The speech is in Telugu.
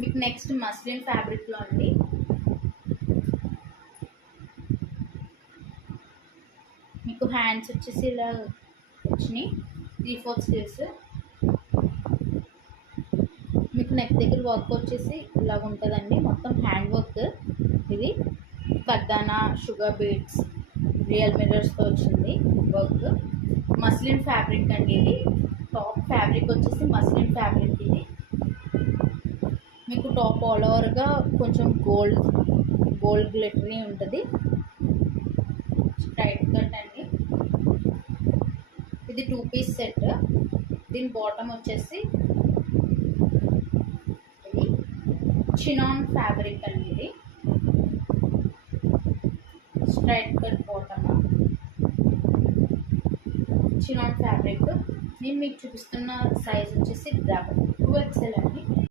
మీకు నెక్స్ట్ మస్లిన్ ఫ్యాబ్రిక్లో అండి మీకు హ్యాండ్స్ వచ్చేసి ఇలా వచ్చినాయి 3/4 స్లీవ్స్. మీకు నెక్ దగ్గర వర్క్ వచ్చేసి ఇలా ఉంటుందండి, మొత్తం హ్యాండ్ వర్క్. ఇది కర్దానా షుగర్ బీడ్స్ రియల్ మిర్రర్స్తో వచ్చింది వర్క్. మస్లిన్ ఫ్యాబ్రిక్ అండి ఇది. టాప్ ఫ్యాబ్రిక్ వచ్చేసి మస్లిన్ ఫ్యాబ్రిక్. ఇది మీకు టాప్ ఆల్ ఓవర్గా కొంచెం గోల్డ్ గ్లిటరీ ఉంటుంది. టైట్ కట్ అండి. ఇది 2 పీస్ సెట్. దీని బాటమ్ వచ్చేసి ఇది చినాన్ ఫ్యాబ్రిక్ అండి. ఇది straight cut bottom chinon fabric. నేను మీకు చూపిస్తున్న సైజ్ వచ్చేసి 2XL అండి.